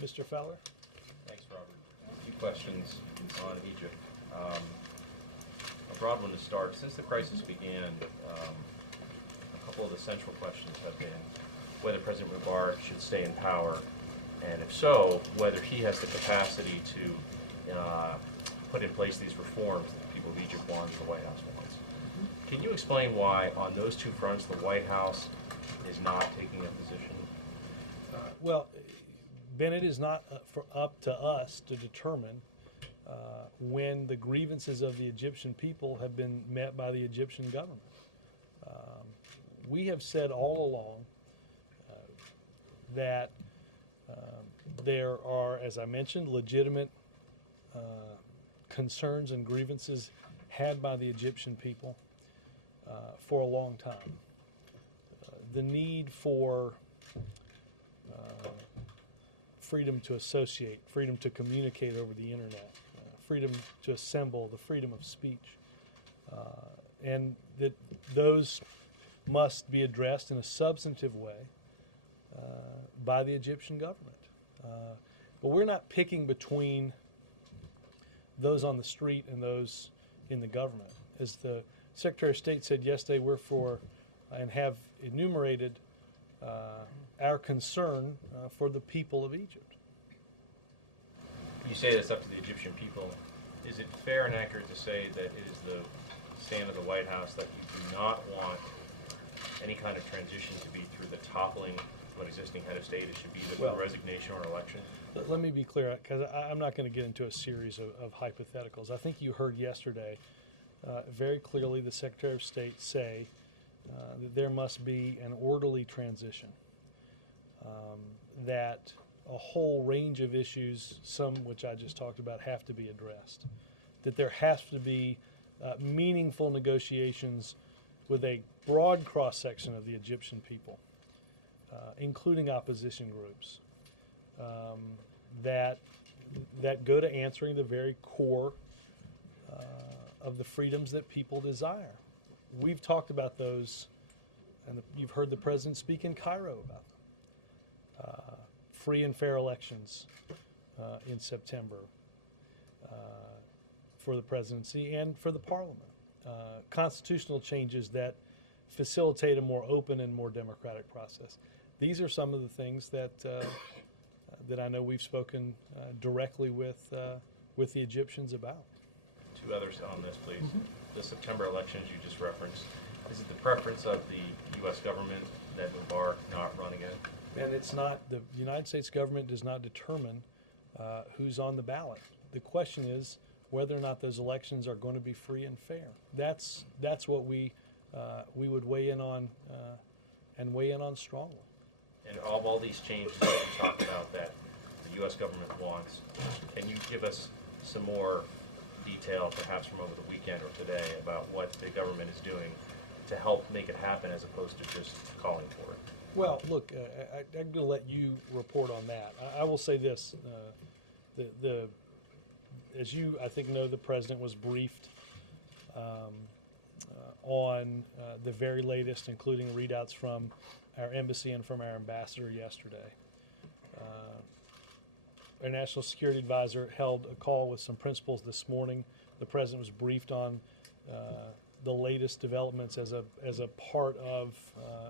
Mr. Fowler? Thanks, Robert. A few questions on Egypt. A broad one to start. Since the crisis began, a couple of the central questions have been whether President Mubarak should stay in power, and if so, whether he has the capacity to put in place these reforms that the people of Egypt want and the White House wants. Can you explain why, on those two fronts, the White House is not taking a position? Well, Ben, it is not up to us to determine when the grievances of the Egyptian people have been met by the Egyptian government. We have said all along that there are, as I mentioned, legitimate concerns and grievances had by the Egyptian people for a long time. The need for freedom to associate, freedom to communicate over the internet, freedom to assemble, the freedom of speech, and that those must be addressed in a substantive way by the Egyptian government. But we're not picking between those on the street and those in the government. As the Secretary of State said yesterday, we're for and have enumerated our concern for the people of Egypt. You say that's up to the Egyptian people. Is it fair and accurate to say that it is the stand of the White House that you do not want any kind of transition to be through the toppling of an existing head of state? It should be the resignation or election? Let me be clear, because I'm not going to get into a series of hypotheticals. I think you heard yesterday very clearly the Secretary of State say that there must be an orderly transition, that a whole range of issues, some which I just talked about, have to be addressed, that there has to be meaningful negotiations with a broad cross-section of the Egyptian people, including opposition groups, that go to answering the very core of the freedoms that people desire. We've talked about those, and you've heard the President speak in Cairo about them. Free and fair elections in September for the presidency and for the parliament. Constitutional changes that facilitate a more open and more democratic process. These are some of the things that that I know we've spoken directly with the Egyptians about. Two others on this, please. The September elections you just referenced. Is it the preference of the U.S. government that Mubarak not run again? And it's not, the United States government does not determine who's on the ballot. The question is whether or not those elections are going to be free and fair. That's what we would weigh in on and weigh in on strongly. And of all these changes that you talked about that the U.S. government wants, can you give us some more detail, perhaps from over the weekend or today, about what the government is doing to help make it happen as opposed to just calling for it? Well, look, I'm going to let you report on that. I will say this: as you, I think, know, the president was briefed on the very latest, including readouts from our embassy and from our ambassador yesterday. Our national security advisor held a call with some principals this morning. The president was briefed on the latest developments as a part of,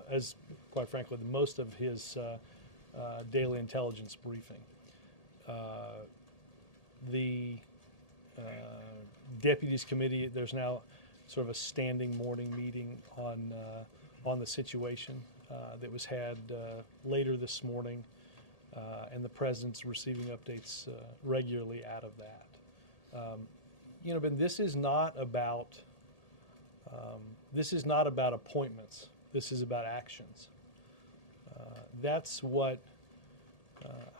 as quite frankly, most of his daily intelligence briefing. The deputies committee, there's now sort of a standing morning meeting on the situation that was had later this morning, and the president's receiving updates regularly out of that. Ben, this is not about appointments. This is about actions. That's what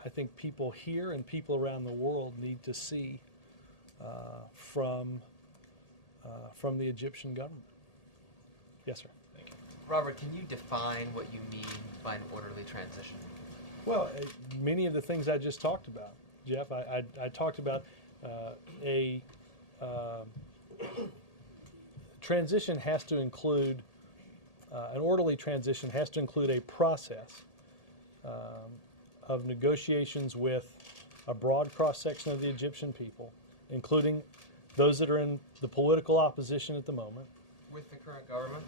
I think people here and people around the world need to see from the Egyptian government. Yes, sir. Thank you. Robert, can you define what you mean by an orderly transition? Well, many of the things I just talked about, Jeff. I talked about a transition has to include, an orderly transition has to include a process of negotiations with a broad cross-section of the Egyptian people, including those that are in the political opposition at the moment. With the current government?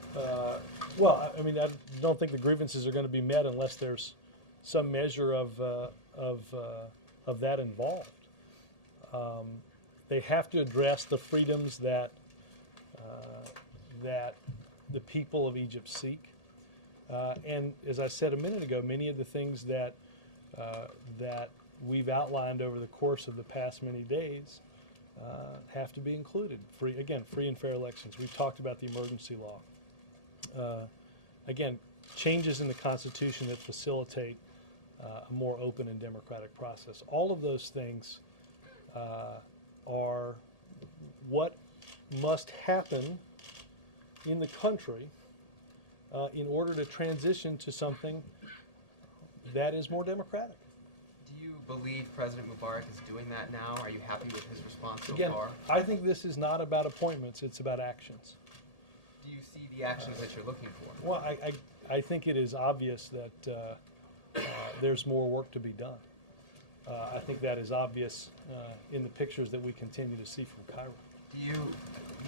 Well, I mean, I don't think the grievances are going to be met unless there's some measure of that involved. They have to address the freedoms that the people of Egypt seek, and as I said a minute ago, many of the things that we've outlined over the course of the past many days have to be included. Free and fair elections. We've talked about the emergency law. Again, changes in the Constitution that facilitate a more open and democratic process. All of those things are what must happen in the country in order to transition to something that is more democratic. Do you believe President Mubarak is doing that now? Are you happy with his response so Again, far? I think this is not about appointments, it's about actions. Do you see the actions that you're looking for? Well, I think it is obvious that there's more work to be done. I think that is obvious in the pictures that we continue to see from Cairo.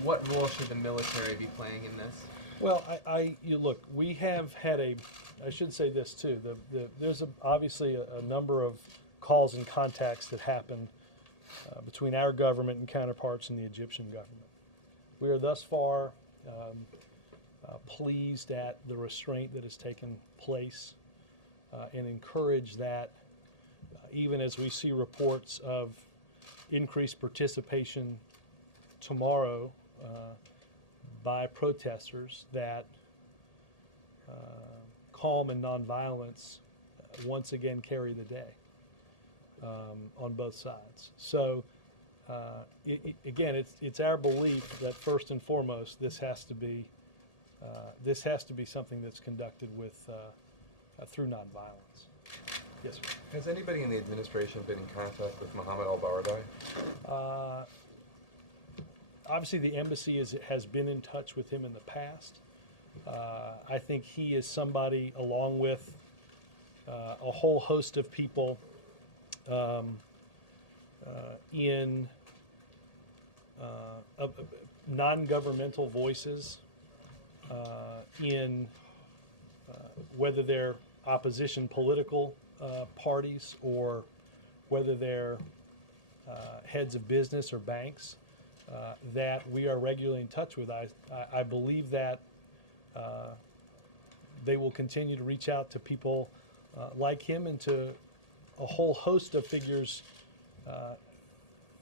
What role should the military be playing in this? Well, look, we have had I should say this too, there's obviously a number of calls and contacts that happen between our government and counterparts in the Egyptian government. We are thus far pleased at the restraint that has taken place and encourage that even as we see reports of increased participation tomorrow by protesters, that calm and nonviolence once again carry the day on both sides. So again, it's our belief that first and foremost this has to be something that's conducted with through nonviolence. Yes, sir. Has anybody in the administration been in contact with Mohammed al-Baradei? Obviously, the embassy has been in touch with him in the past. I think he is somebody, along with a whole host of people in non-governmental voices in whether they're opposition political parties or whether they're heads of business or banks that we are regularly in touch with. I believe that they will continue to reach out to people like him and to a whole host of figures,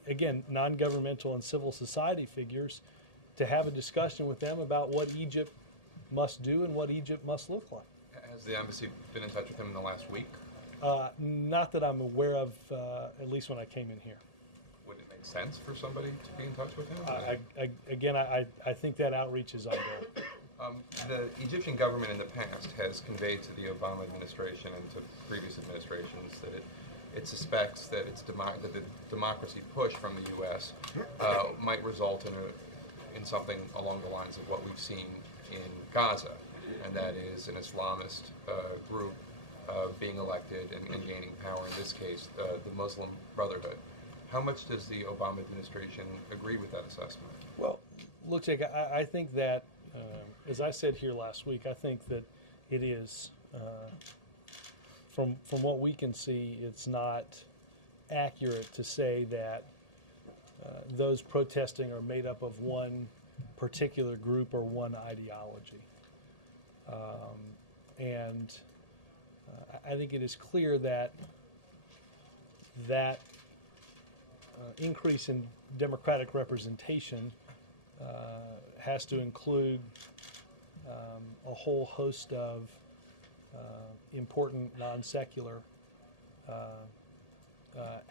again, non-governmental and civil society figures, to have a discussion with them about what Egypt must do and what Egypt must look like. Has the embassy been in touch with him in the last week? Not that I'm aware of, at least when I came in here. Would it make sense for somebody to be in touch with him? I think that outreach is ongoing. The Egyptian government in the past has conveyed to the Obama administration and to previous administrations that it suspects that that the democracy push from the U.S. Might result in something along the lines of what we've seen in Gaza, and that is an Islamist group being elected and gaining power, in this case, the Muslim Brotherhood. How much does the Obama administration agree with that assessment? Well, look, Jake, I think that, as I said here last week, I think that it is, from what we can see, it's not accurate to say that those protesting are made up of one particular group or one ideology. And I think it is clear that increase in democratic representation has to include a whole host of important non-secular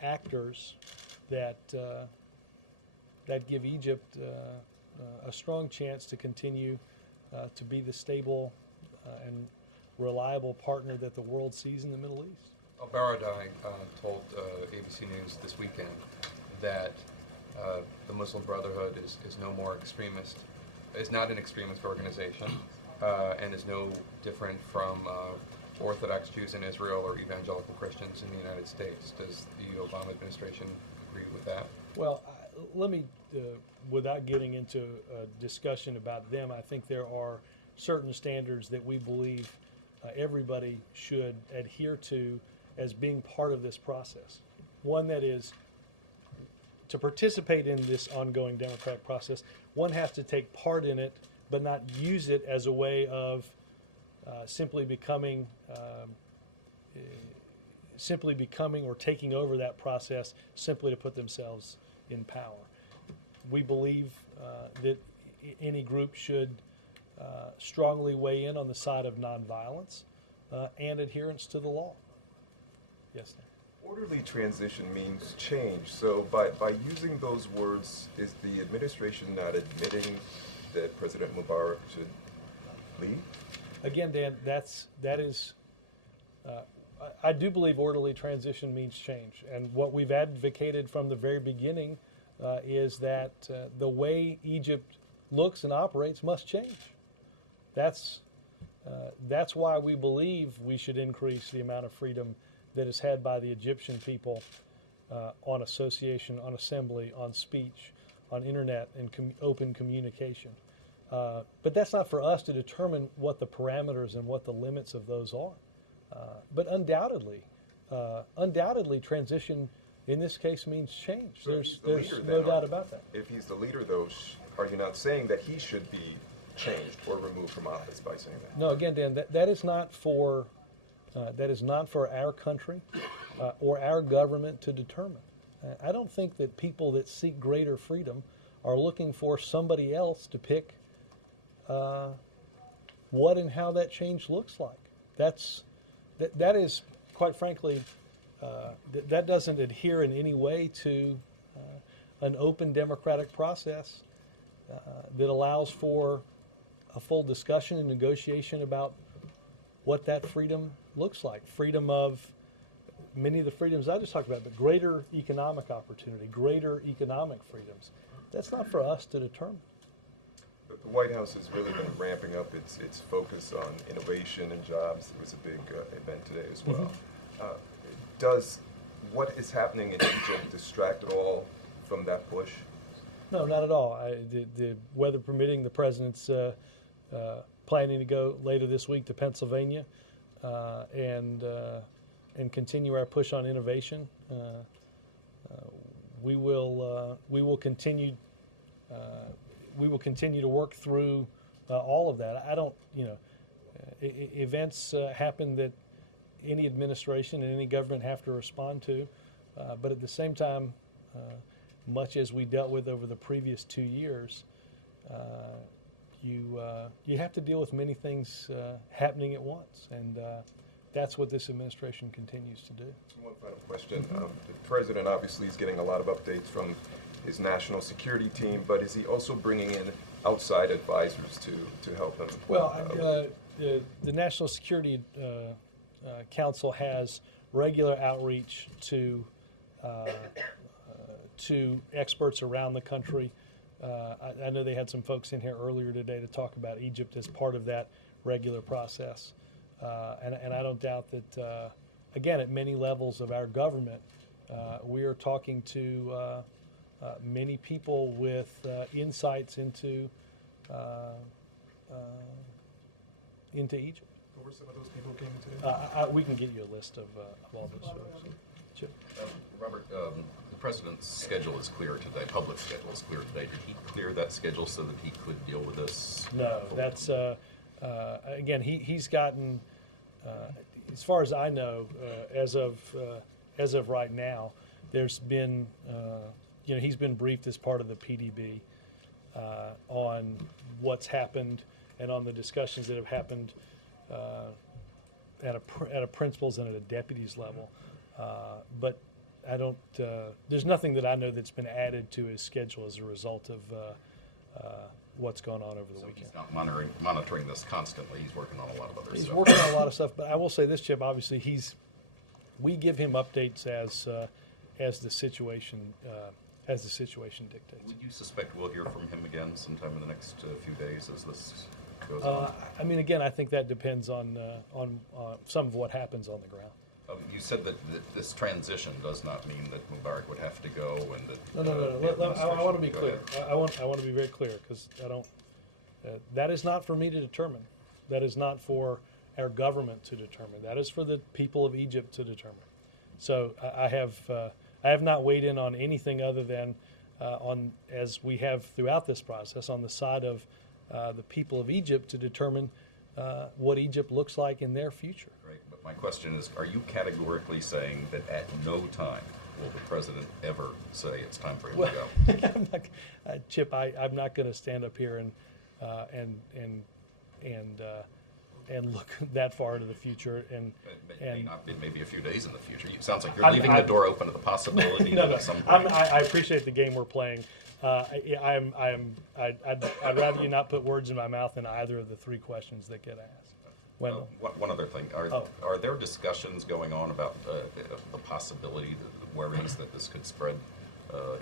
actors that give Egypt a strong chance to continue to be the stable and reliable partner that the world sees in the Middle East. Al-Baradei told ABC News this weekend that the Muslim Brotherhood is no more extremist, is not an extremist organization, and is no different from Orthodox Jews in Israel or evangelical Christians in the United States. Does the Obama administration agree with that? Well, let me, without getting into a discussion about them, I think there are certain standards that we believe everybody should adhere to as being part of this process. One that is, to participate in this ongoing democratic process, one has to take part in it, but not use it as a way of simply becoming or taking over that process simply to put themselves in power. We believe that any group should strongly weigh in on the side of nonviolence and adherence to the law. Yes, sir. Orderly transition means change. So by using those words, is the administration not admitting that President Mubarak should leave? Again, Dan, that is. I do believe orderly transition means change, and what we've advocated from the very beginning is that the way Egypt looks and operates must change. That's why we believe we should increase the amount of freedom that is had by the Egyptian people on association, on assembly, on speech, on internet, and open communication. But that's not for us to determine what the parameters and what the limits of those are. But undoubtedly, transition in this case means change. So There's leader, no then, doubt about that. If he's the leader, though, are you not saying that he should be changed or removed from office by saying that? No, again, Dan, that is not for our country or our government to determine. I don't think that people that seek greater freedom are looking for somebody else to pick what and how that change looks like. That is, quite frankly, that doesn't adhere in any way to an open democratic process that allows for a full discussion and negotiation about what that freedom looks like. Freedom of many of the freedoms I just talked about, but greater economic opportunity, greater economic freedoms. That's not for us to determine. But the White House has really been ramping up its focus on innovation and jobs. There was a big event today as well. Does what is happening in Egypt distract at all from that push? No, not at all. The weather permitting, the president's planning to go later this week to Pennsylvania and continue our push on innovation. We will continue to work through all of that. I don't, events happen that any administration and any government have to respond to, but at the same time, much as we dealt with over the previous 2 years, you have to deal with many things happening at once, and that's what this administration continues to do. One final question. The president obviously is getting a lot of updates from his national security team, but is he also bringing in outside advisors to help him? Well, the National Security Council has regular outreach to experts around the country. I know they had some folks in here earlier today to talk about Egypt as part of that regular process. And I don't doubt that, again, at many levels of our government, we are talking to many people with insights into Egypt. Who were some of those people who came today? We can get you a list of all those folks. Chip. Robert, the president's schedule is clear today. Public schedule is clear today. Did he clear that schedule so that he could deal with this? No, that's again. He's gotten, as far as I know, as of right now, there's been, he's been briefed as part of the PDB on what's happened and on the discussions that have happened at a principal's and at a deputy's level. But I don't. There's nothing that I know that's been added to his schedule as a result of what's going on over the weekend. He's not monitoring this constantly. He's working on a lot of other stuff. He's working on a lot of stuff, but I will say this, Chip. Obviously, we give him updates as the situation dictates. Would you suspect we'll hear from him again sometime in the next few days as this goes on? I mean, again, I think that depends on some of what happens on the ground. You said that this transition does not mean that Mubarak would have to go and that. No. I want to be clear. I want to be very clear because I don't. That is not for me to determine. That is not for our government to determine. That is for the people of Egypt to determine. So I have not weighed in on anything other than on, as we have throughout this process, on the side of the people of Egypt to determine what Egypt looks like in their future. Right, but my question is, are you categorically saying that at no time will the president ever say it's time for him to go? I'm not, Chip, I'm not going to stand up here and look that far into the future. It may be a few days in the future. It sounds like you're leaving the door open to the possibility that at some point. I appreciate the game we're playing. I'd rather you not put words in my mouth in either of the three questions that get asked. One other thing. Are there discussions going on about the possibility, the worries that this could spread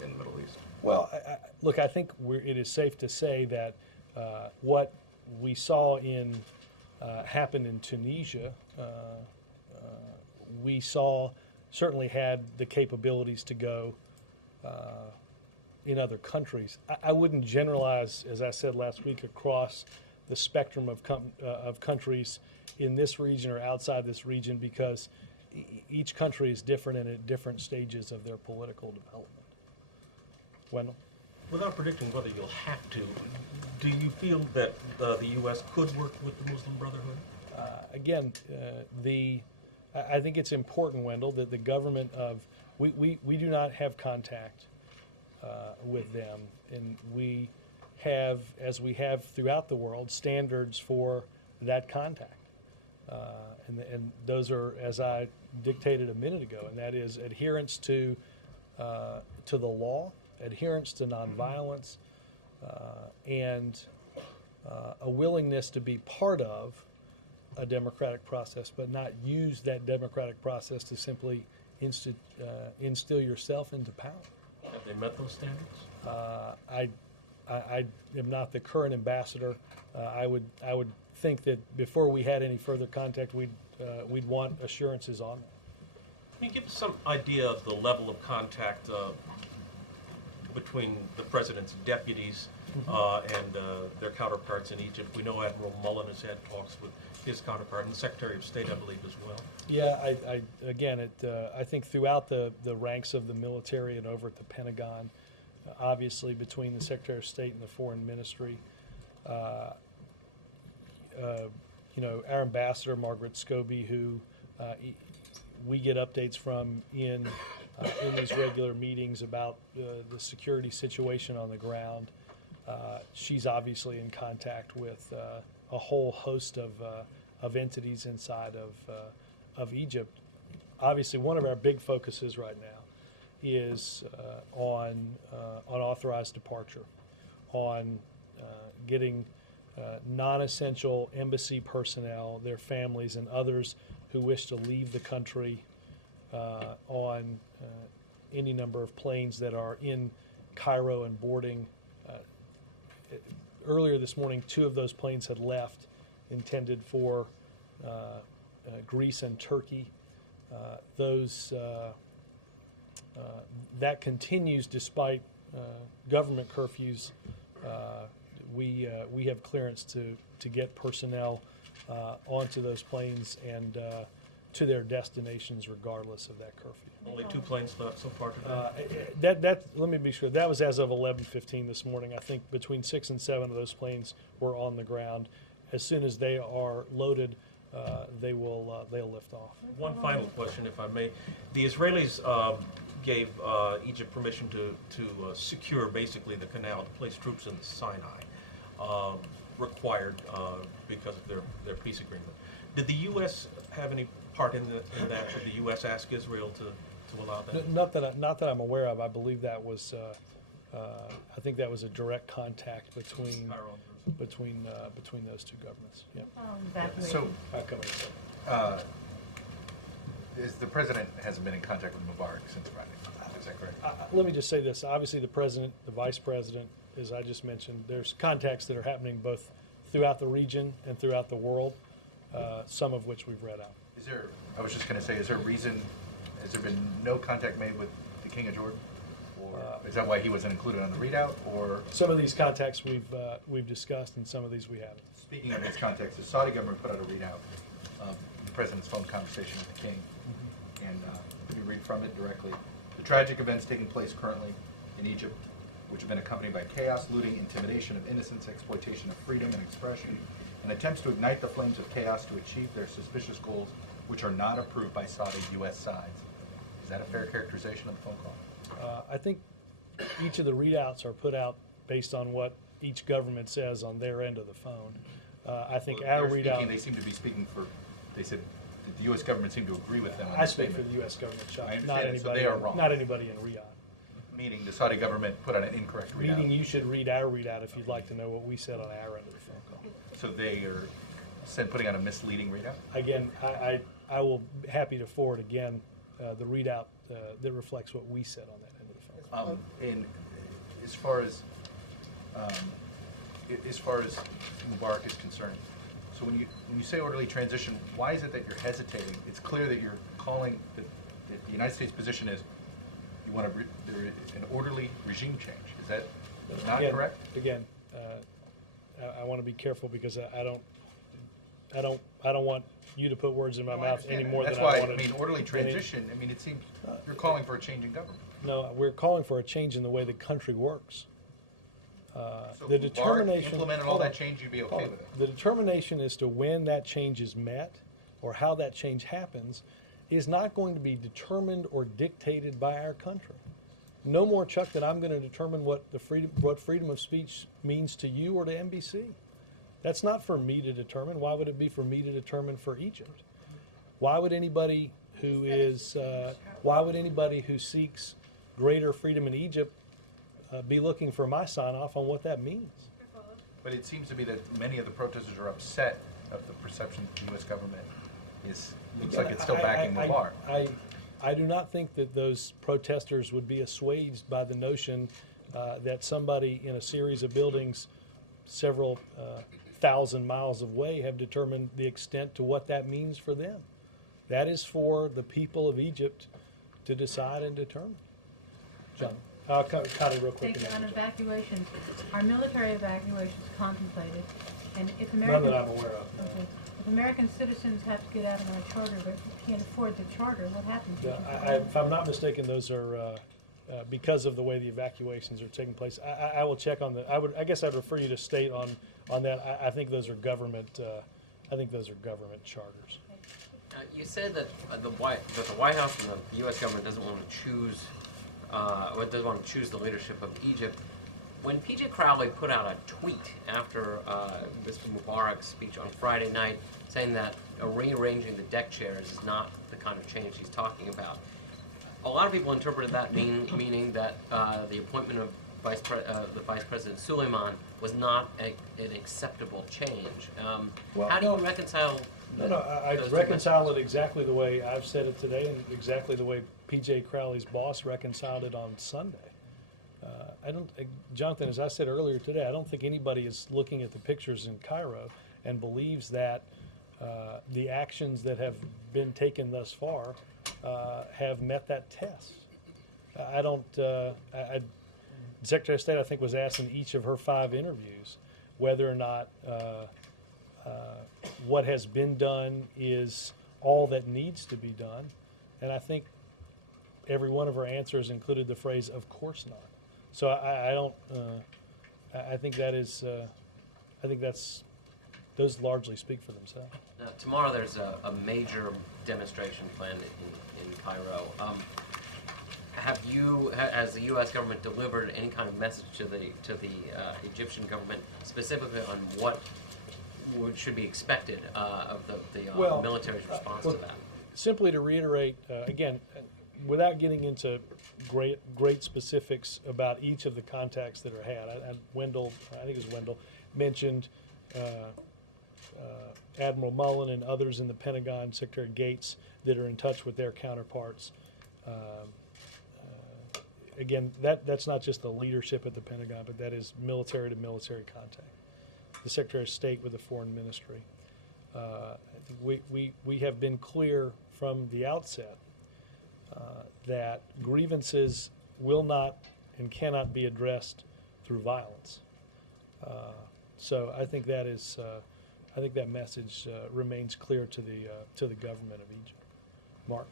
in the Middle East? Well, look, I think it is safe to say that what we saw happen in Tunisia, we saw certainly had the capabilities to go in other countries. I wouldn't generalize, as I said last week, across the spectrum of countries in this region or outside this region, because each country is different and at different stages of their political development. Wendell? Without predicting whether you'll have to, do you feel that the U.S. could work with the Muslim Brotherhood? Again, I think it's important, Wendell, that the government we do not have contact with them, and we have, as we have throughout the world, standards for that contact. And those are, as I dictated a minute ago, and that is adherence to the law, adherence to nonviolence, and a willingness to be part of a democratic process, but not use that democratic process to simply instill yourself into power. Have they met those standards? I am not the current ambassador. I would think that before we had any further contact, we'd want assurances on that. Can you give us some idea of the level of contact between the president's deputies and their counterparts in Egypt? We know Admiral Mullen has had talks with his counterpart, and the Secretary of State, I believe, as well. Yeah, I think throughout the ranks of the military and over at the Pentagon, obviously between the Secretary of State and the Foreign Ministry, our ambassador, Margaret Scobie, who we get updates from in these regular meetings about the security situation on the ground. She's obviously in contact with a whole host of entities inside of Egypt. Obviously, one of our big focuses right now is on authorized departure, on getting non-essential embassy personnel, their families, and others who wish to leave the country on any number of planes that are in Cairo and boarding. Earlier this morning, 2 of those planes had left, intended for Greece and Turkey. That continues despite government curfews. We have clearance to get personnel onto those planes and to their destinations regardless of that curfew. Only 2 planes left so far today? Let me be sure. That was as of 11:15 this morning. I think between 6 and 7 of those planes were on the ground. As soon as they are loaded, they'll lift off. One final question, if I may. The Israelis gave Egypt permission to secure basically the canal to place troops in the Sinai, required because of their peace agreement. Did the U.S. have any part in that? Did the U.S. ask Israel to allow that? Not that I'm aware of. I believe that was. I think that was a direct contact between those 2 governments. Yeah. So, I'll come in. the president hasn't been in contact with Mubarak since Friday. Is that correct? Let me just say this. Obviously, the president, the vice president, as I just mentioned, there's contacts that are happening both throughout the region and throughout the world, some of which we've read out. Is there, I was just going to say, is there a reason, has there been no contact made with the King of Jordan? Or is that why he wasn't included on the readout, or? Some of these contacts we've discussed, and some of these we haven't. Speaking of his contacts, the Saudi government put out a readout of the president's phone conversation with the king. And let me read from it directly. The tragic events taking place currently in Egypt, which have been accompanied by chaos, looting, intimidation of innocence, exploitation of freedom and expression, and attempts to ignite the flames of chaos to achieve their suspicious goals, which are not approved by Saudi U.S. sides. Is that a fair characterization of the phone call? I think each of the readouts are put out based on what each government says on their end of the phone. I think Well, our they're readout. speaking, they seem to be speaking for, they said that the U.S. government seemed to agree with them on I this speak for statement. the U.S. government, Chuck, I not understand that, so anybody. they are wrong. Not anybody in Riyadh. Meaning the Saudi government put out an incorrect readout. Meaning you should read our readout if you'd like to know what we said on our end of the phone call. So they are putting out a misleading readout? Again, I will be happy to forward again the readout that reflects what we said on that end of the phone call. And as far as Mubarak is concerned, so when you say orderly transition, why is it that you're hesitating? It's clear that you're calling that the United States position is you want an orderly regime change. Is that not Again- correct? Again, I want to be careful because I don't want you to put words in my No, I mouth understand any that. more than That's I why, wanted. I mean, orderly transition, I mean, it seems you're calling for a change in government. No, we're calling for a change in the way the country works. So The if Mubarak determination. implemented all hold on, that change, you'd be hold okay on. with it? The determination as to when that change is met or how that change happens is not going to be determined or dictated by our country. No more, Chuck, that I'm going to determine what freedom of speech means to you or to NBC. That's not for me to determine. Why would it be for me to determine for Egypt? Why would anybody who seeks greater freedom in Egypt be looking for my sign off on what that means? But it seems to be that many of the protesters are upset of the perception that the U.S. government looks like it's still backing Mubarak. I do not think that those protesters would be assuaged by the notion that somebody in a series of buildings several thousand miles away have determined the extent to what that means for them. That is for the people of Egypt to decide and determine. John, Connie, real quick. Thank you. and On then John. evacuations, are military evacuations contemplated? And if None American, that I'm aware of. no. okay. If American citizens have to get out on a charter but can't afford the charter, what happens? Yeah, if I'm not mistaken, those are because of the way the evacuations are taking place. I will check on the. I guess I'd refer you to state on that. I think those are government. I think those are government charters. You said that the White House and the U.S. government doesn't want to choose, or doesn't want to choose the leadership of Egypt. When P.J. Crowley put out a tweet after Mr. Mubarak's speech on Friday night, saying that rearranging the deck chairs is not the kind of change he's talking about, a lot of people interpreted that meaning that the appointment of the Vice President Suleiman was not an acceptable change. Well, how do no. you reconcile? No, I those two reconcile messages? it exactly the way I've said it today, and exactly the way P.J. Crowley's boss reconciled it on Sunday. Jonathan, as I said earlier today, I don't think anybody is looking at the pictures in Cairo and believes that the actions that have been taken thus far have met that test. The Secretary of State, I think, was asked in each of her 5 interviews whether or not what has been done is all that needs to be done, and I think every one of her answers included the phrase "of course not." So I don't. I think that is. I think those largely speak for themselves. Now, tomorrow there's a major demonstration planned in Cairo. Has the U.S. government delivered any kind of message to the Egyptian government specifically on what should be expected of the military's response to that? Simply to reiterate again, without getting into great specifics about each of the contacts that are had, I think it was Wendell, mentioned Admiral Mullen and others in the Pentagon, Secretary Gates, that are in touch with their counterparts. Again, that's not just the leadership at the Pentagon, but that is military to military contact. the Secretary of State with the Foreign Ministry. We have been clear from the outset that grievances will not and cannot be addressed through violence. So I think that is, I think that message remains clear to the government of Egypt. Mark.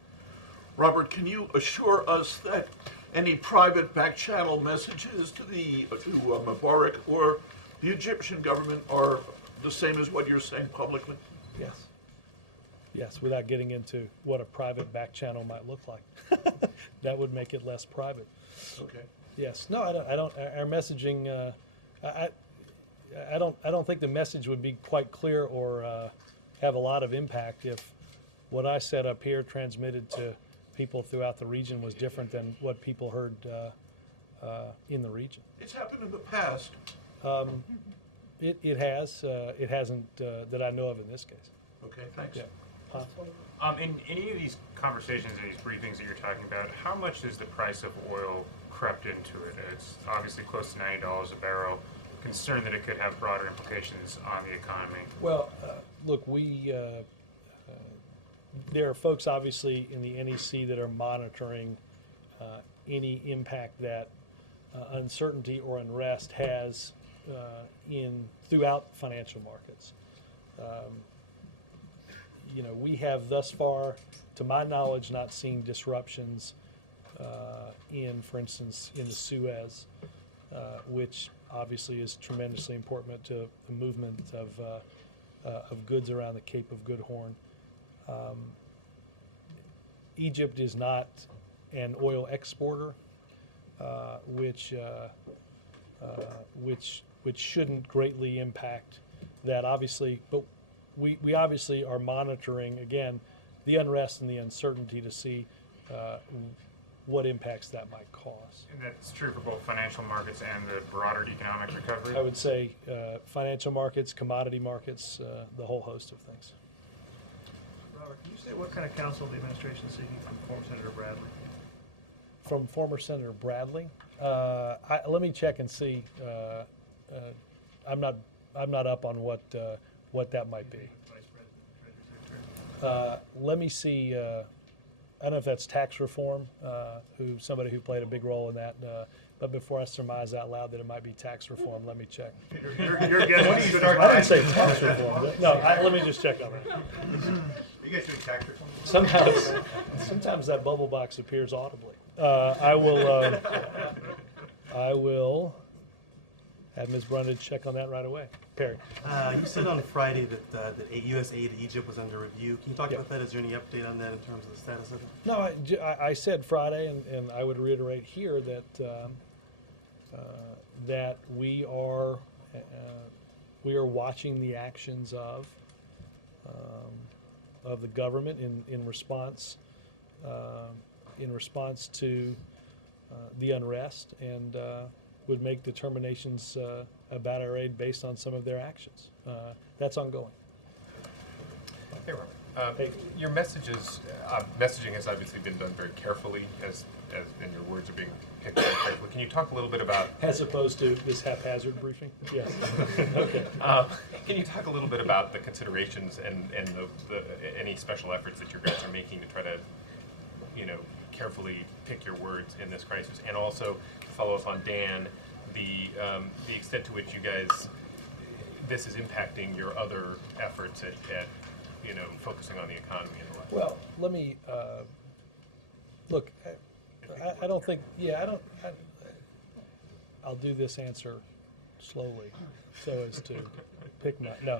Robert, can you assure us that any private back channel messages to Mubarak or the Egyptian government are the same as what you're saying publicly? Yes. Yes, without getting into what a private back channel might look like. That would make it less private. Okay. Yes. No, I don't. Our messaging. I don't think the message would be quite clear or have a lot of impact if what I said up here transmitted to people throughout the region was different than what people heard in the region. It's happened in the past. It has. It hasn't that I know of in this case. Okay, thanks. Yeah. In any of these conversations and these briefings that you're talking about, how much has the price of oil crept into it? It's obviously close to $90 a barrel. Concerned that it could have broader implications on the economy. Well, look, there are folks obviously in the NEC that are monitoring any impact that uncertainty or unrest has throughout financial markets. We have thus far, to my knowledge, not seen disruptions for instance, in the Suez, which obviously is tremendously important to the movement of goods around the Cape of Good Horn. Egypt is not an oil exporter, which shouldn't greatly impact that, obviously. But we obviously are monitoring, again, the unrest and the uncertainty to see what impacts that might cause. And that's true for both financial markets and the broader economic recovery? I would say financial markets, commodity markets, the whole host of things. Robert, can you say what kind of counsel the administration is seeking from former Senator Bradley? From former Senator Bradley? Let me check and see. I'm not up on what that might be. Vice President, Treasury Secretary. Let me see. I don't know if that's tax reform, somebody who played a big role in that. But before I surmise out loud that it might be tax reform, let me check. You're guessing. I didn't say tax reform. No, let me just check on that. Are you guys doing tax reform? Sometimes that bubble box appears audibly. I will have Ms. Brundage check on that right away. Perry. You said on Friday that U.S. aid to Egypt was under review. Can you talk about that? Is there any update on that in terms of the status of it? No, I said Friday, and I would reiterate here that that we are watching the actions of the government in response to the unrest, and would make determinations about our aid based on some of their actions. That's ongoing. Hey, Robert. Your messaging has obviously been done very carefully, as and your words are being picked up carefully. Can you talk a little bit about, as opposed to this haphazard briefing? Yes. Okay. Can you talk a little bit about the considerations and any special efforts that your guys are making to try to, carefully pick your words in this crisis, and also to follow up on Dan, the extent to which you guys, this is impacting your other efforts at focusing on the economy and the like. Well, let me look. I don't think. Yeah, I'll do this answer slowly, so as to pick my. No,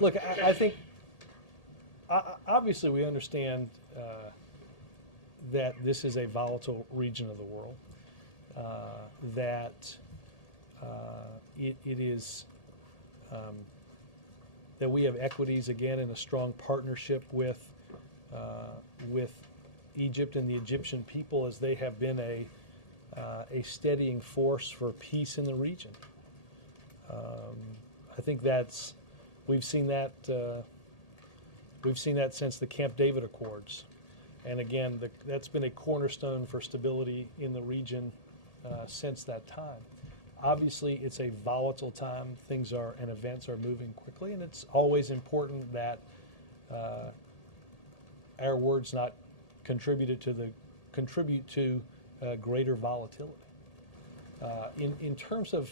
look. I think. Obviously, we understand that this is a volatile region of the world. That it is that we have equities again in a strong partnership with Egypt and the Egyptian people, as they have been a steadying force for peace in the region. I think we've seen that since the Camp David Accords, and again that's been a cornerstone for stability in the region since that time. Obviously, it's a volatile time. Things are and events are moving quickly, and it's always important that our words not contribute to greater volatility. In terms of,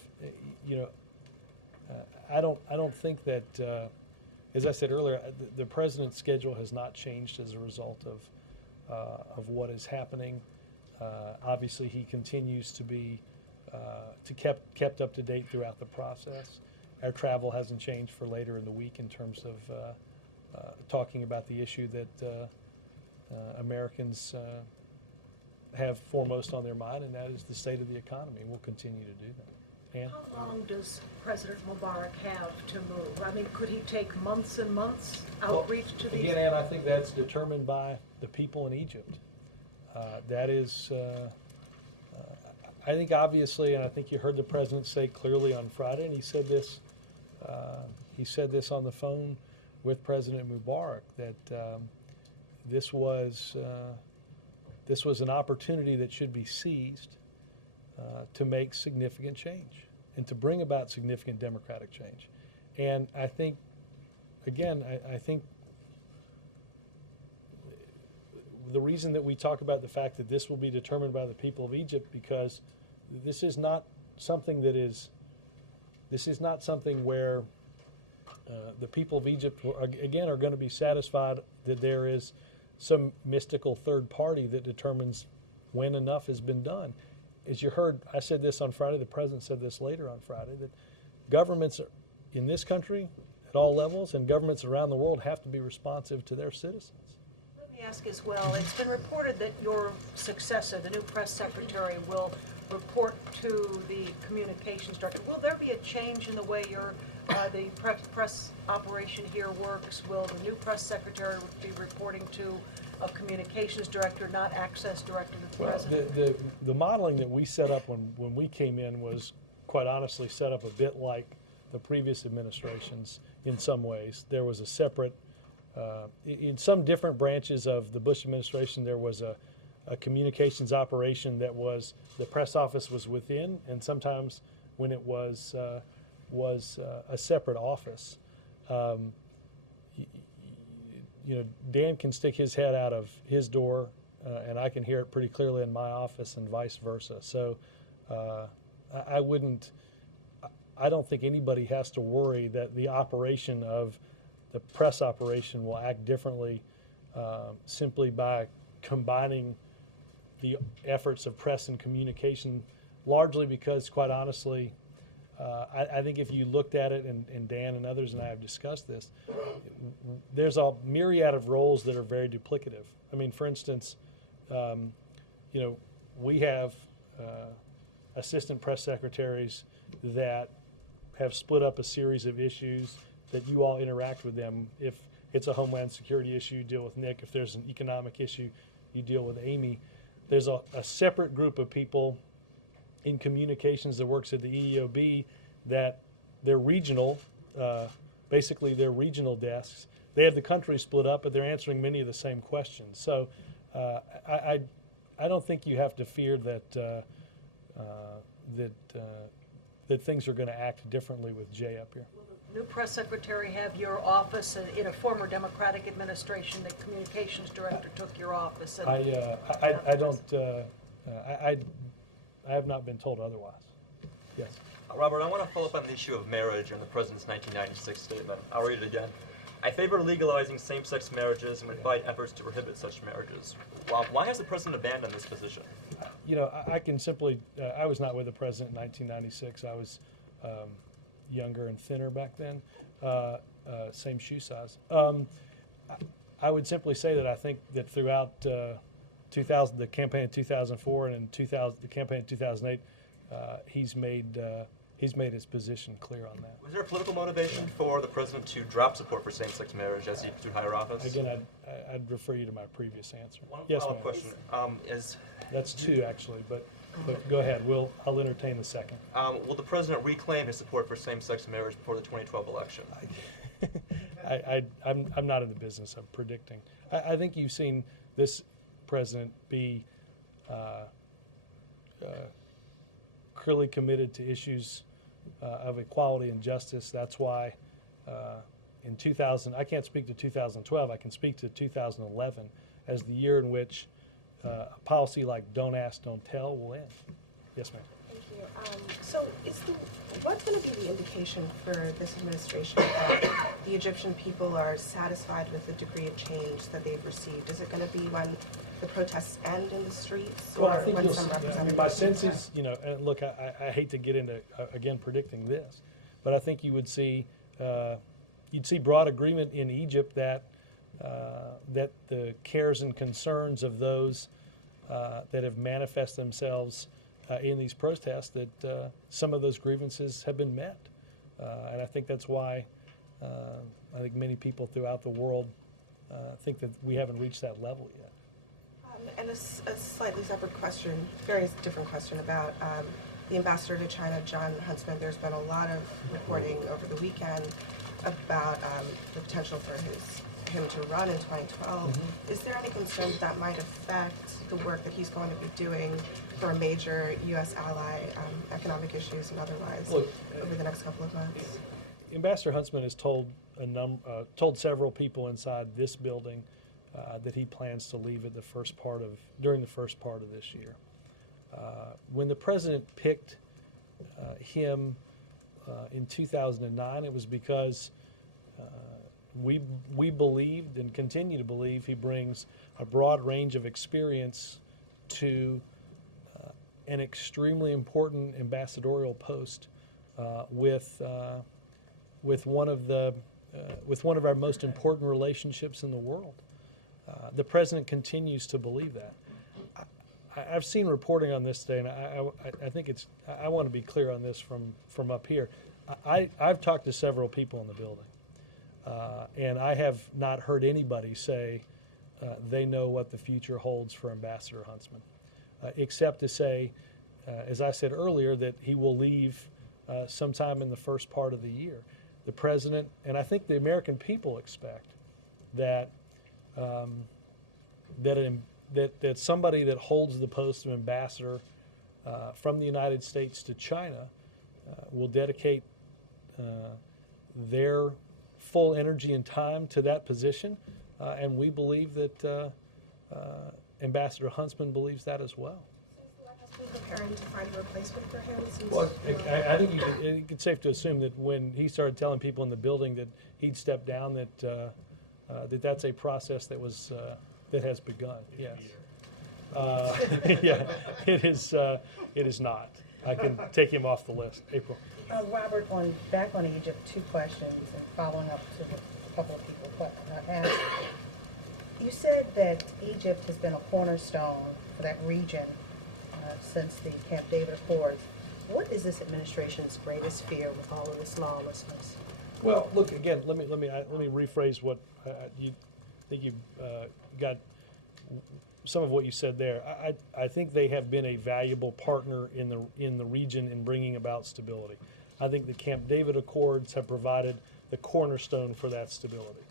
I don't think that, as I said earlier, the president's schedule has not changed as a result of what is happening. Obviously, he continues to be kept up to date throughout the process. Our travel hasn't changed for later in the week in terms of talking about the issue that Americans have foremost on their mind, and that is the state of the economy. We'll continue to do that. Ann? How long does President Mubarak have to move? I mean, could he take months and months outreach to these? Again, Ann, I think that's determined by the people in Egypt. That is, I think obviously, and I think you heard the president say clearly on Friday, and he said this on the phone with President Mubarak, that this was an opportunity that should be seized to make significant change and to bring about significant democratic change. And I think, again, I think the reason that we talk about the fact that this will be determined by the people of Egypt, because this is not something where the people of Egypt, again, are going to be satisfied that there is some mystical third party that determines when enough has been done. As you heard, I said this on Friday, the president said this later on Friday, that governments in this country at all levels and governments around the world have to be responsive to their citizens. Let me ask as well, it's been reported that your successor, the new press secretary, will report to the communications director. Will there be a change in the way the press operation here works? Will the new press secretary be reporting to a communications director, not access director to the president? The modeling that we set up when we came in was quite honestly set up a bit like the previous administrations in some ways. There was a separate, in some different branches of the Bush administration, there was a communications operation that was, the press office was within, and sometimes when it was a separate office. Dan can stick his head out of his door, and I can hear it pretty clearly in my office, and vice versa. So I don't think anybody has to worry that the operation of the press operation will act differently simply by combining the efforts of press and communication, largely because, quite honestly, I think if you looked at it, and Dan and others and I have discussed this, there's a myriad of roles that are very duplicative. I mean, for instance, we have assistant press secretaries that have split up a series of issues that you all interact with them. If it's a Homeland Security issue, you deal with Nick. If there's an economic issue, you deal with Amy. There's a separate group of people in communications that works at the EEOB that they're regional, basically they're regional desks. They have the country split up, but they're answering many of the same questions. So I don't think you have to fear that that things are going to act differently with Jay up here. Will the new press secretary have your office? In a former Democratic administration, the communications director took your office. And I have not been told otherwise. Yes. Robert, I want to follow up on the issue of marriage and the president's 1996 statement. I'll read it again. I favor legalizing same-sex marriages and would fight efforts to prohibit such marriages. Why has the president abandoned this position? I can simply, I was not with the president in 1996. I was younger and thinner back then, same shoe size. I would simply say that I think that throughout the campaign in 2004 and in the campaign in 2008, he's made his position clear on that. Was there a political motivation for the president to drop support for same-sex marriage as he pursued higher office? Again, I'd refer you to my previous answer. One yes, follow-up question. That's two, actually, but go ahead. I'll entertain the second. Will the president reclaim his support for same-sex marriage before the 2012 election? I'm not in the business of predicting. I think you've seen this president be clearly committed to issues of equality and justice. That's why in 2000, I can't speak to 2012, I can speak to 2011 as the year in which a policy like don't ask, don't tell will end. Yes, ma'am. Thank you. So what's going to be the indication for this administration that the Egyptian people are satisfied with the degree of change that they've received? Is it going to be when the protests end in the streets, or Well, I think when you'll some see, representatives? my sense is, you know, and look, I hate to get into, again, predicting this, but I think you would see, you'd see broad agreement in Egypt that that the cares and concerns of those that have manifest themselves in these protests, that some of those grievances have been met. And I think that's why I think many people throughout the world think that we haven't reached that level yet. And a slightly separate question, very different question about the ambassador to China, John Huntsman. There's been a lot of reporting over the weekend about the potential for him to run in 2012. Is there any concern that might affect the work that he's going to be doing for a major U.S. ally, economic issues and otherwise, over the next couple of months? Ambassador Huntsman has told told several people inside this building that he plans to leave at during the first part of this year. When the president picked him in 2009, it was because we believed and continue to believe he brings a broad range of experience to an extremely important ambassadorial post with one of our most important relationships in the world. The president continues to believe that. I've seen reporting on this today, and I think I want to be clear on this from up here. I've talked to several people in the building, and I have not heard anybody say they know what the future holds for Ambassador Huntsman, except to say, as I said earlier, that he will leave sometime in the first part of the year. The president, and I think the American people expect that that somebody that holds the post of ambassador from the United States to China will dedicate their full energy and time to that position, and we believe that Ambassador Huntsman believes that as well. Preparing to find a replacement for him? Well, I think it's safe to assume that when he started telling people in the building that he'd step down, that that's a process that was that has begun. Yes. Yeah, it is. It is not. I can take him off the list. April. Robert, back on Egypt, two questions, and following up to what a couple of people asked. You said that Egypt has been a cornerstone for that region since the Camp David Accords. What is this administration's greatest fear with all of this lawlessness? Well, look again. Let me rephrase what you think you got. Some of what you said there. I think they have been a valuable partner in the region in bringing about stability. I think the Camp David Accords have provided the cornerstone for that stability.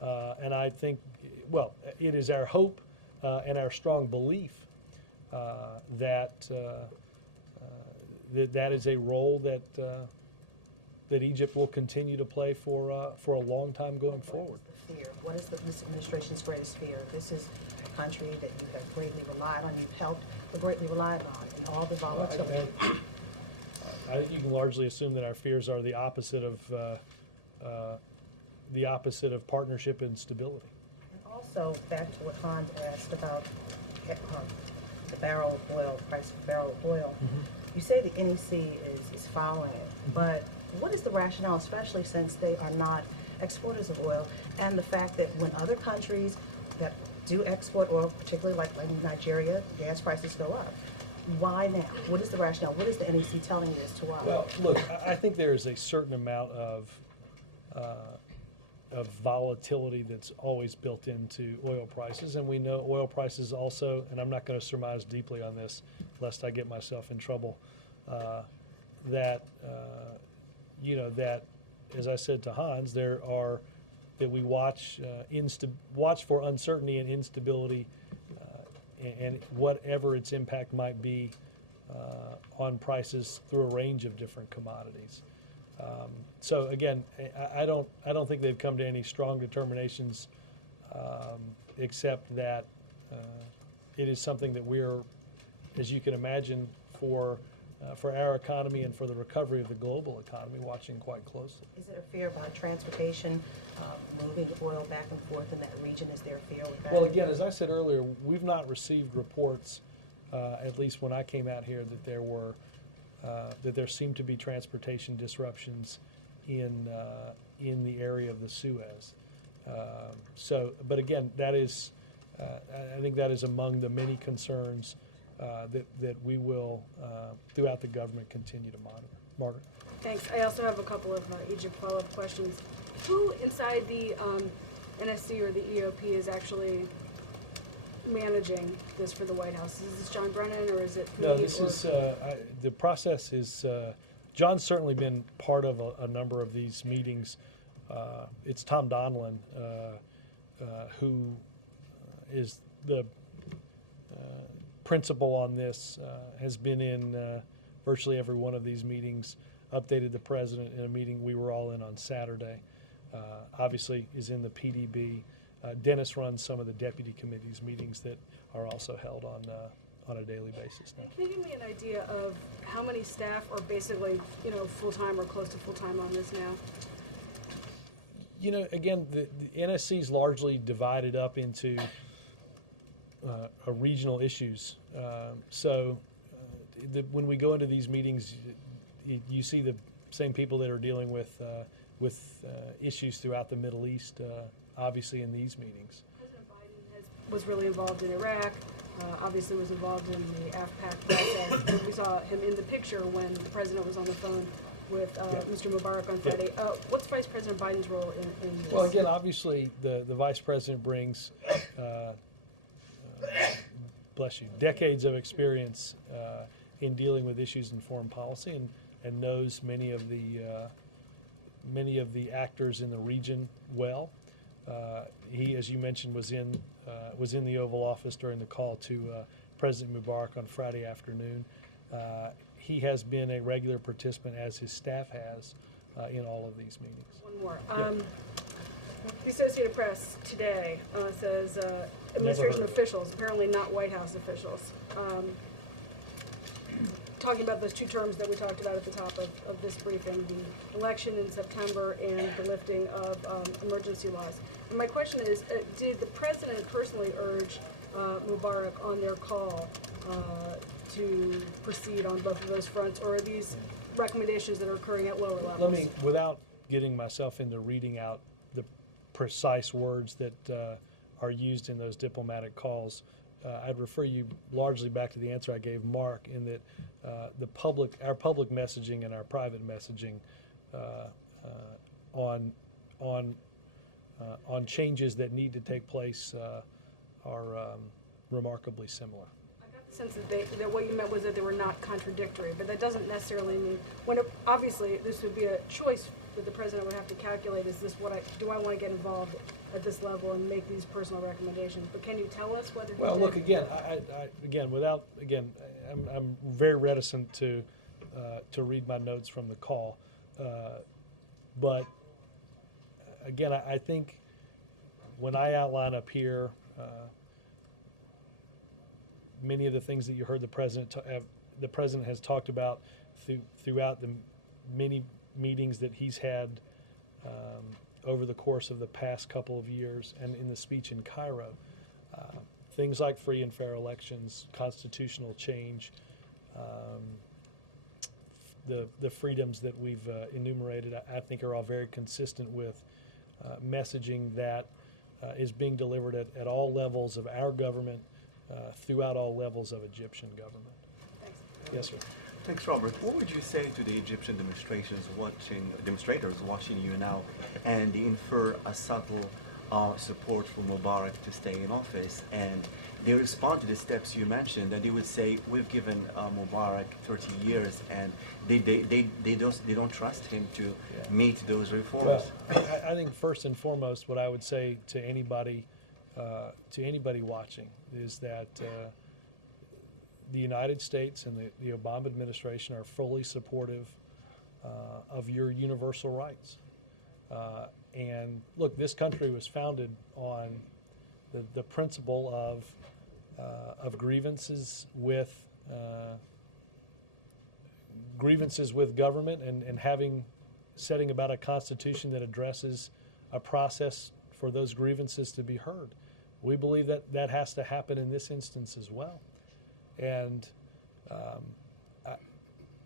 And I think, well, it is our hope and our strong belief that that is a role that Egypt will continue to play for a long time going forward. What is this administration's greatest fear? This is a country that you have greatly relied on, you've helped, but greatly relied on, and all the volatility. I think you can largely assume that our fears are the opposite of partnership and stability. And also, back to what Hans asked about the barrel of oil, the price of barrel of oil. You say the NEC is following it, but what is the rationale, especially since they are not exporters of oil, and the fact that when other countries that do export oil, particularly like Nigeria, gas prices go up? Why now? What is the rationale? What is the NEC telling you as to why? Well, look, I think there is a certain amount of volatility that's always built into oil prices, and we know oil prices also, and I'm not going to surmise deeply on this lest I get myself in trouble, that as I said to Hans, that we watch for uncertainty and instability, and whatever its impact might be on prices through a range of different commodities. So again, I don't think they've come to any strong determinations, except that it is something that we're, as you can imagine, for our economy and for the recovery of the global economy, watching quite closely. Is there a fear about transportation, moving oil back and forth in that region? Is there a fear with that? Well, again, as I said earlier, we've not received reports, at least when I came out here, that there seemed to be transportation disruptions in the area of the Suez. But again, that is, I think that is among the many concerns that we will, throughout the government, continue to monitor. Margaret? Thanks. I also have a couple of Egypt follow-up questions. Who inside the NSC or the EOP is actually managing this for the White House? Is this John Brennan, or is it me? No, this is, the process is, John's certainly been part of a number of these meetings. It's Tom Donilon, who is the principal on this, has been in virtually every one of these meetings, updated the president in a meeting we were all in on Saturday, obviously is in the PDB. Dennis runs some of the deputy committees meetings that are also held on a daily basis now. Can you give me an idea of how many staff are basically, full-time or close to full-time on this now? Again, the NSC is largely divided up into regional issues. When we go into these meetings, you see the same people that are dealing with issues throughout the Middle East, obviously in these meetings. President Biden was really involved in Iraq, obviously was involved in the AFPAC process. We saw him in the picture when the president was on the phone with Mr. Mubarak on Friday. What's Vice President Biden's role in this? Well, again, obviously the Vice President brings bless you, decades of experience in dealing with issues in foreign policy, and knows many of the actors in the region well. He, as you mentioned, was in the Oval Office during the call to President Mubarak on Friday afternoon. He has been a regular participant, as his staff has, in all of these meetings. One more. The Associated Press today says administration officials, apparently not White House officials, talking about those two terms that we talked about at the top of this briefing, the election in September and the lifting of emergency laws. And my question is, did the president personally urge Mubarak on their call to proceed on both of those fronts, or are these recommendations that are occurring at lower levels? Let me, without getting myself into reading out the precise words that are used in those diplomatic calls, I'd refer you largely back to the answer I gave Mark, in that our public messaging and our private messaging on changes that need to take place are remarkably similar. I got the sense that what you meant was that they were not contradictory, but that doesn't necessarily mean obviously this would be a choice that the president would have to calculate. Is this do I want to get involved at this level and make these personal recommendations? But can you tell us whether? Well, look, again, I'm very reticent to read my notes from the call, but again, I think when I outline up here many of the things that you heard the president has talked about throughout the many meetings that he's had over the course of the past couple of years, and in the speech in Cairo, things like free and fair elections, constitutional change, the freedoms that we've enumerated, I think are all very consistent with messaging that is being delivered at all levels of our government, throughout all levels of Egyptian government. Thanks. Yes, sir. Thanks, Robert. What would you say to the Egyptian demonstrators watching you now, and they infer a subtle support for Mubarak to stay in office, and they respond to the steps you mentioned, and they would say, we've given Mubarak 30 years, and they don't trust him to meet those reforms? Well, I think first and foremost, what I would say to anybody watching is that the United States and the Obama administration are fully supportive of your universal rights. And look, this country was founded on the principle of grievances with government and setting about a constitution that addresses a process for those grievances to be heard. We believe that that has to happen in this instance as well. And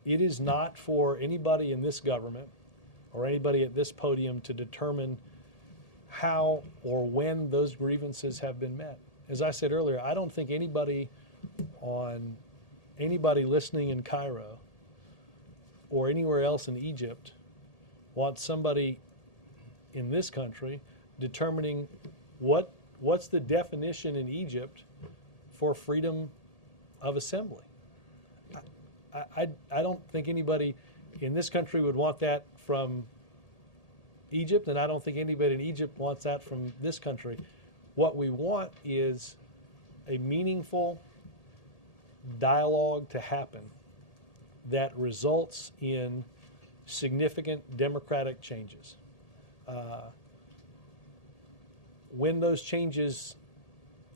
it is not for anybody in this government or anybody at this podium to determine how or when those grievances have been met. As I said earlier, I don't think anybody listening in Cairo or anywhere else in Egypt wants somebody in this country determining what's the definition in Egypt for freedom of assembly. I don't think anybody in this country would want that from Egypt, and I don't think anybody in Egypt wants that from this country. What we want is a meaningful dialogue to happen that results in significant democratic changes. When those changes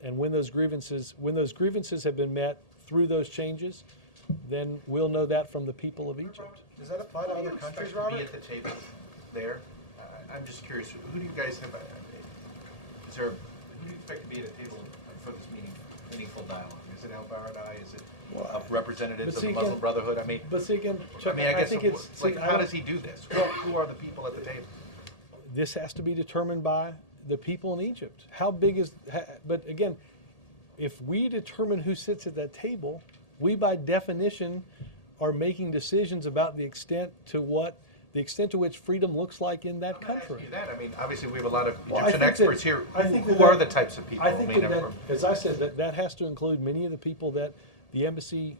and when those grievances have been met through those changes, then we'll know that from the people of Egypt. Does that apply to other countries, Robert? Be at the table there. I'm just curious. Who do you guys have? Who do you expect to be at a table for this meaningful dialogue? Is it El Baradei? Is it representatives of the Muslim Brotherhood? I mean, Chuck, I think it's like, how does he do this? Who are the people at the table? This has to be determined by the people in Egypt. How big is? But again, if we determine who sits at that table, we by definition are making decisions about the extent to which freedom looks like in that country. I mean, obviously we have a lot of Egyptian experts here. Who are the types of people? I think as I said, that has to include many of the people that the embassy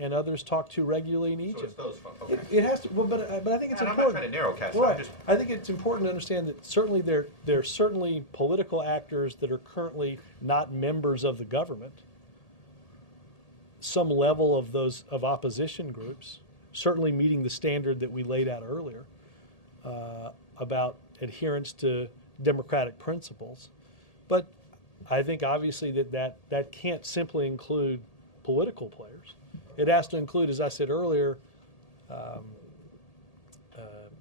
and others talk to regularly in Egypt. So it's those folks. Okay. It has to, but I think it's important. I'm not trying to narrowcast. Right. I think it's important to understand that certainly there are certainly political actors that are currently not members of the government. Some level of opposition groups, certainly meeting the standard that we laid out earlier about adherence to democratic principles. But I think obviously that can't simply include political players. It has to include, as I said earlier,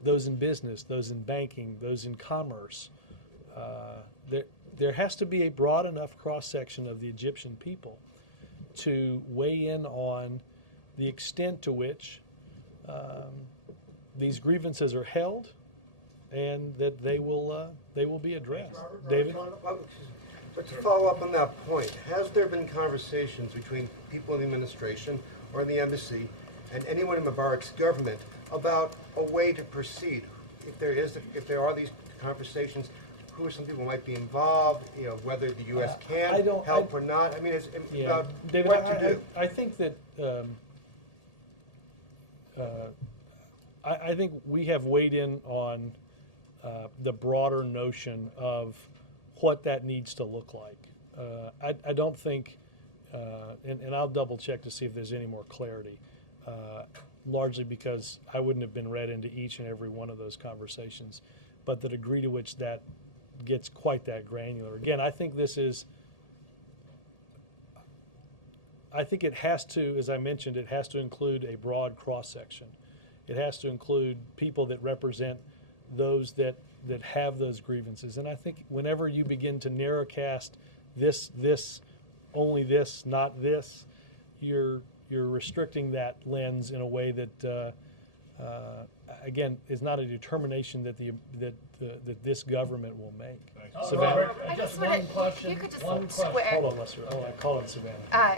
those in business, those in banking, those in commerce. There has to be a broad enough cross-section of the Egyptian people to weigh in on the extent to which these grievances are held and that they will be addressed. David? But to follow up on that point, has there been conversations between people in the administration or in the embassy and anyone in Mubarak's government about a way to proceed? If there are these conversations, who are some people who might be involved? You know, whether the U.S. can help or not. I mean, it's about David, what to do. I think that I think we have weighed in on the broader notion of what that needs to look like. I don't think, and I'll double check to see if there's any more clarity, largely because I wouldn't have been read into each and every one of those conversations, but the degree to which that gets quite that granular. Again, I think it has to, as I mentioned, it has to include a broad cross-section. It has to include people that represent those that have those grievances. And I think whenever you begin to narrowcast this, only this, not this, you're restricting that lens in a way that, again, is not a determination that this government will make. Savannah? Just one question. You could just square. Hold on, Lester. Oh, I call it Savannah.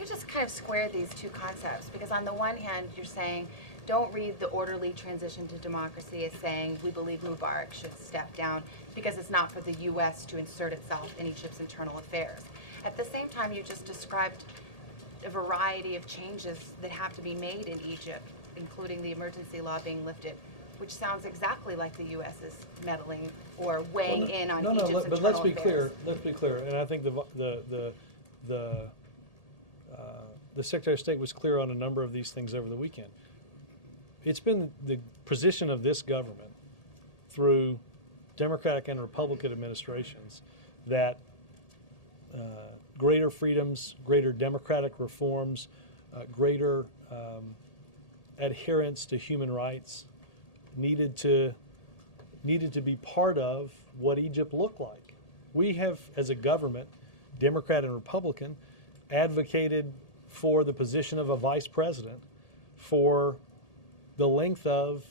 You just kind of square these two concepts, because on the one hand, you're saying, don't read the orderly transition to democracy as saying we believe Mubarak should step down because it's not for the U.S. to insert itself in Egypt's internal affairs. At the same time, you just described a variety of changes that have to be made in Egypt, including the emergency law being lifted, which sounds exactly like the U.S. is meddling or weighing in on Egypt's internal affairs. Let's be clear. And I think the Secretary of State was clear on a number of these things over the weekend. It's been the position of this government through Democratic and Republican administrations that greater freedoms, greater democratic reforms, greater adherence to human rights needed to be part of what Egypt looked like. We have, as a government, Democrat and Republican, advocated for the position of a vice president for the length of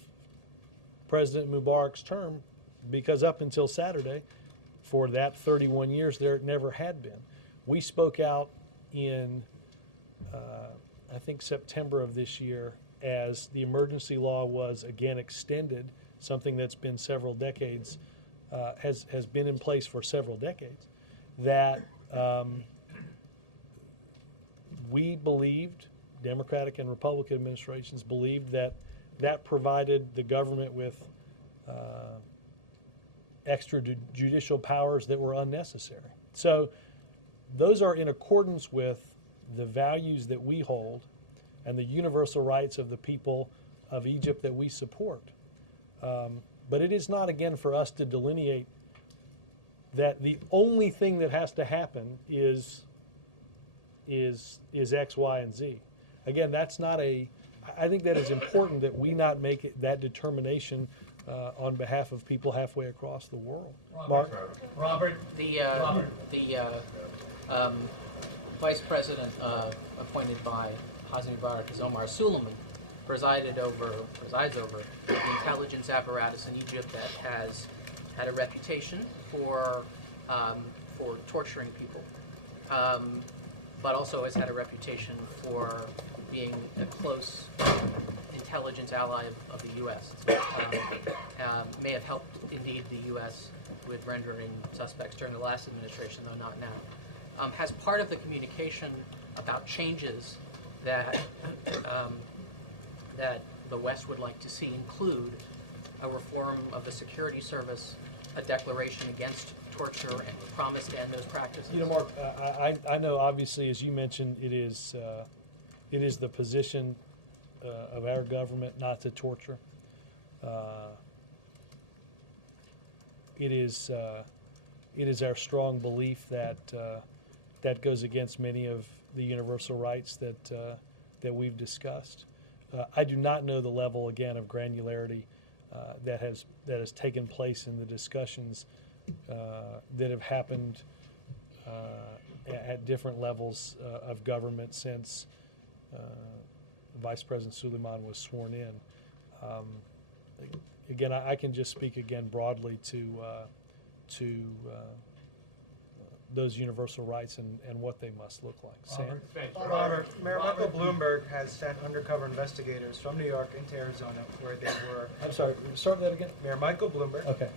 President Mubarak's term, because up until Saturday, for that 31 years, there never had been. We spoke out in, I think, September of this year, as the emergency law was again extended, something that's been several decades, has been in place for several decades, that we believed, Democratic and Republican administrations believed, that provided the government with extrajudicial powers that were unnecessary. So those are in accordance with the values that we hold and the universal rights of the people of Egypt that we support. But it is not, again, for us to delineate that the only thing that has to happen is X, Y, and Z. Again, that's not I think that is important that we not make that determination on behalf of people halfway across the world. Robert, the vice president appointed by Hosni Mubarak as Omar Suleiman presides over the intelligence apparatus in Egypt that has had a reputation for torturing people, but also has had a reputation for being a close intelligence ally of the U.S. May have helped, indeed, the U.S. with rendering suspects during the last administration, though not now. Has part of the communication about changes that that the West would like to see include a reform of the security service, a declaration against torture, and a promise to end those practices? You know, Mark, I know obviously, as you mentioned, it is the position of our government not to torture. It is our strong belief that that goes against many of the universal rights that we've discussed. I do not know the level, again, of granularity that has taken place in the discussions that have happened at different levels of government since Vice President Suleiman was sworn in. Again, I can just speak again broadly to those universal rights and what they must look like. Sam? Robert, Mayor Michael Bloomberg has sent undercover investigators from New York into Arizona where they were... I'm sorry, start that again? Mayor Michael Bloomberg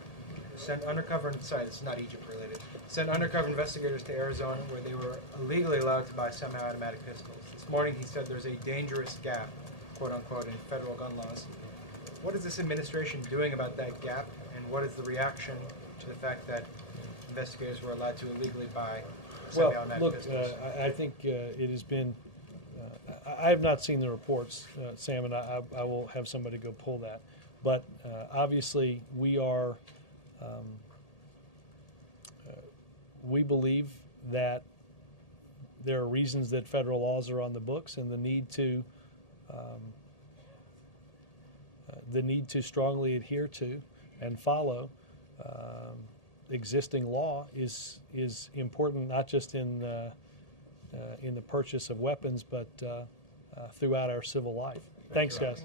sent undercover, sorry, this is not Egypt related, sent undercover investigators to Arizona where they were illegally allowed to buy semi-automatic pistols. This morning he said there's a dangerous gap, quote unquote, in federal gun laws. What is this administration doing about that gap, and what is the reaction to the fact that investigators were allowed to illegally buy semi-automatic pistols? I think it has been, I have not seen the reports, Sam, and I will have somebody go pull that. But obviously we are, we believe that there are reasons that federal laws are on the books, and the need to strongly adhere to and follow existing law is important, not just in the purchase of weapons, but throughout our civil life. Thanks, guys.